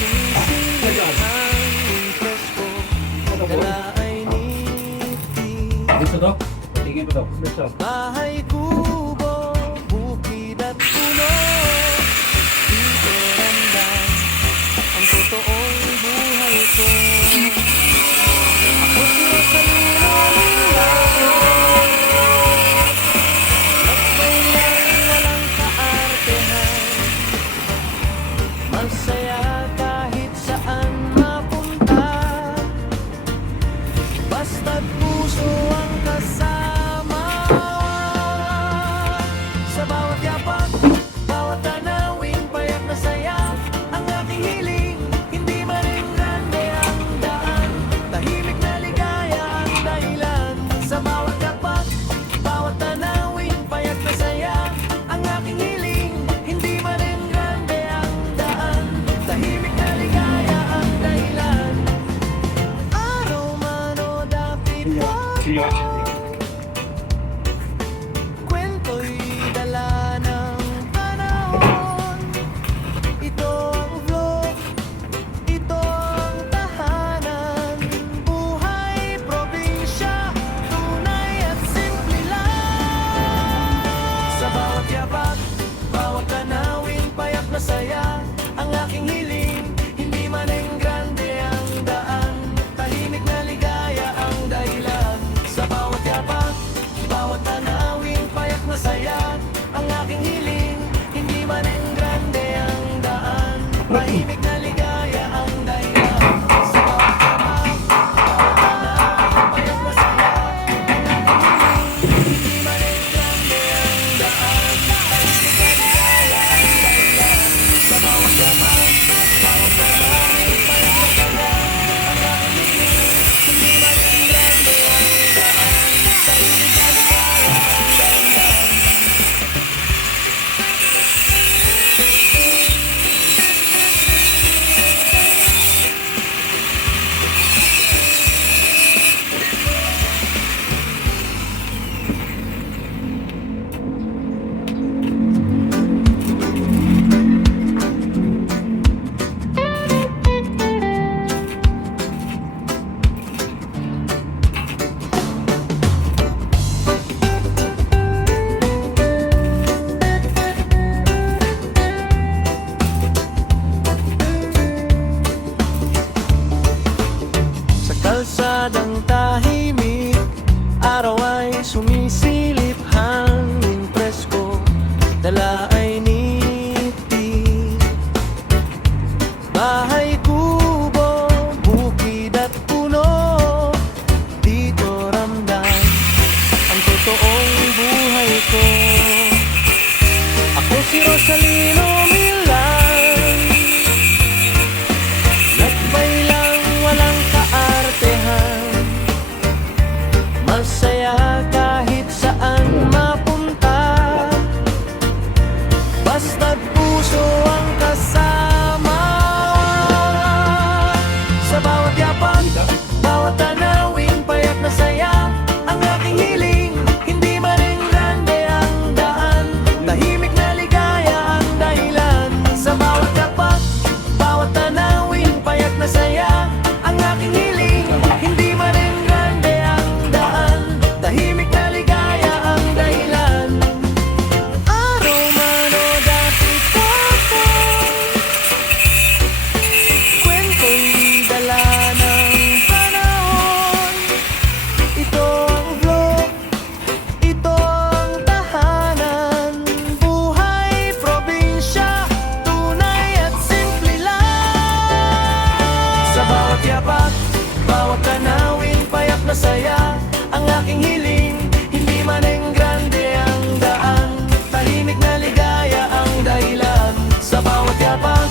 sumisilip hangin presko, dala ay niti. Dito to? Tingin mo to. Dito. Bahay kubo, bukid at puno, dito ramdam ang totoong buhay ko. Ako si Rosalino Milagro, lakbay lang walang kaartehan, masaya kahit saan mapunta, basta't puso ang kasama. Sa bawat yapak, bawat tanawin, payak na saya ang aking hiling. Hindi man rin grande ang daan, tahimik na ligaya ang dahilan. Sa bawat yapak, bawat tanawin, payak na saya ang aking hiling. Hindi man rin grande ang daan, tahimik na ligaya ang dahilan. Araw man o dapit ko, kwento'y dala ng panahon. Ito ang vlog, ito ang tahanan. Buhay probinsya, tunay at simple lang. Sa bawat yapak, bawat tanawin, payak na saya ang aking hiling. Hindi man ang grande ang daan, tahimik na ligaya ang dahilan. Sa bawat yapak, bawat tanawin, payak na saya ang aking hiling. Hindi man ang grande ang daan, tahimik na ligaya ang dahilan. Sa bawat yapak, bawat tanawin, payak na saya ang aking hiling. Hindi man ang grande ang daan, tahimik na ligaya ang dahilan. Sa bawat yapak, bawat tanawin, payak na saya ang aking hiling. Hindi man ang grande ang daan, tahimik na ligaya ang dahilan. Sa kalsadang tahimik, araw ay sumisilip hangin presko, dala ay niti. Bahay kubo, bukid at puno, dito ramdam ang totoong buhay ko. Ako si Rosalino Milan, lakbay lang walang kaartehan, masaya kahit saan mapunta, basta't puso ang kasama. Sa bawat yapak, bawat tanawin, payak na saya ang aking hiling. Hindi man rin grande ang daan, tahimik na ligaya ang dahilan. Sa bawat yapak, bawat tanawin, payak na saya ang aking hiling. Hindi man rin grande ang daan, tahimik na ligaya ang dahilan. Araw man o dapit ako, kwento'y dala ng panahon. Ito ang vlog, ito ang tahanan. Buhay probinsya, tunay at simple lang. Sa bawat yapak, bawat tanawin, payak na saya ang aking hiling. Hindi man ang grande ang daan, tahimik na ligaya ang dahilan. Sa bawat yapak,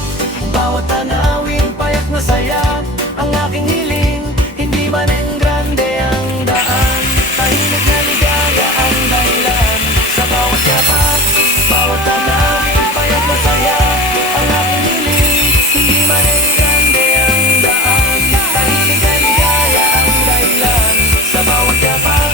bawat tanawin, payak na saya ang aking hiling. Hindi man ang grande ang daan, tahimik na ligaya ang dahilan. Sa bawat yapak, bawat tanawin, payak na saya ang aking hiling. Hindi man ang grande ang daan, tahimik na ligaya ang dahilan. Sa bawat yapak,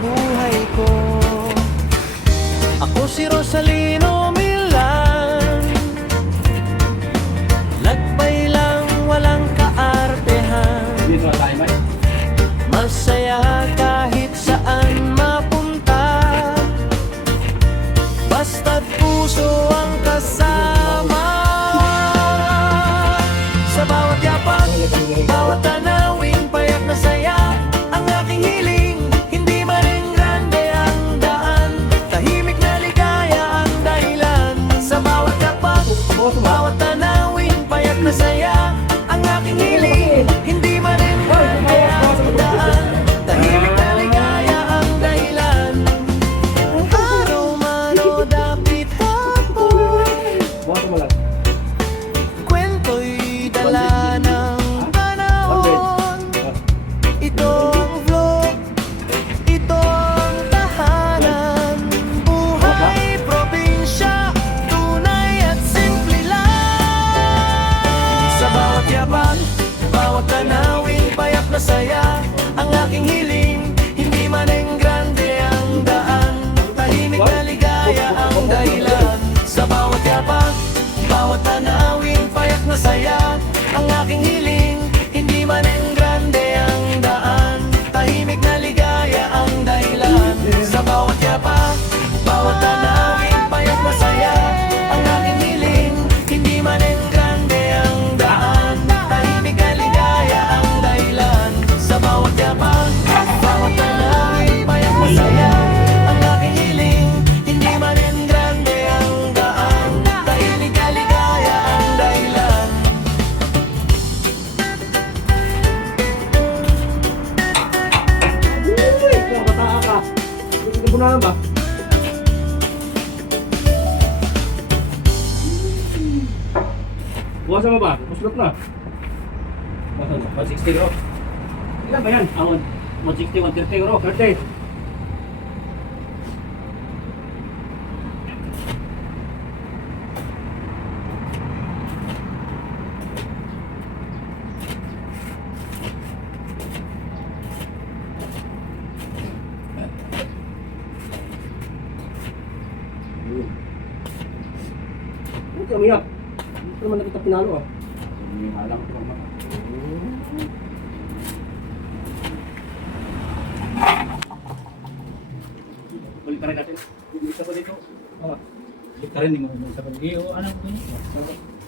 buhay ko. Ako si Rosalino Milan, lagbay lang walang kaartehan. Dito na tayo, Mike. Masaya kahit saan mapunta, basta't puso ang kasama. Sa bawat yapak, bawat tanawing payak na saya, ang aking hiling, hindi man rin grande ang daan, tahimik na ligaya ang dahilan. Sa bawat yapak, bawat tanawing payak na saya, ang aking hiling, hindi man rin grande ang daan, tahimik na ligaya ang dahilan. Araw man o dapit hapon, Bukas mo lang. kwento'y dala ng panahon. Ito ang vlog, ito ang tahanan. Buhay probinsya, tunay at simple lang. Sa bawat yapak, bawat tanawin, payak na saya, ang aking hiling, hindi man ang grande ang daan, tahimik na ligaya ang dahilan. Sa bawat yapak, bawat tanawin, payak na saya, ang aking hiling, hindi man ang grande ang daan, tahimik na ligaya ang dahilan. Sa bawat yapak, bawat tanawin, payak na saya, ang aking hiling, hindi man ang grande ang daan, tahimik na ligaya ang dahilan. Sa bawat yapak, bawat tanawin, payak na saya, ang aking hiling, hindi man ang grande ang daan, tahimik na ligaya ang dahilan. Uy! Bata ka. Hindi mo na ba? Bukasan mo ba? Puslot na. Bukasan mo. 160 euro. Ilan ba yan? 160, 130 euro. 30. Huwag ka umiyak. Hindi naman na kita pinalo ah. Alam ko naman. Balik ka rin natin. Isa pa dito. Balik ka rin. Hindi mo sa pag-iyo. Ano ko yun?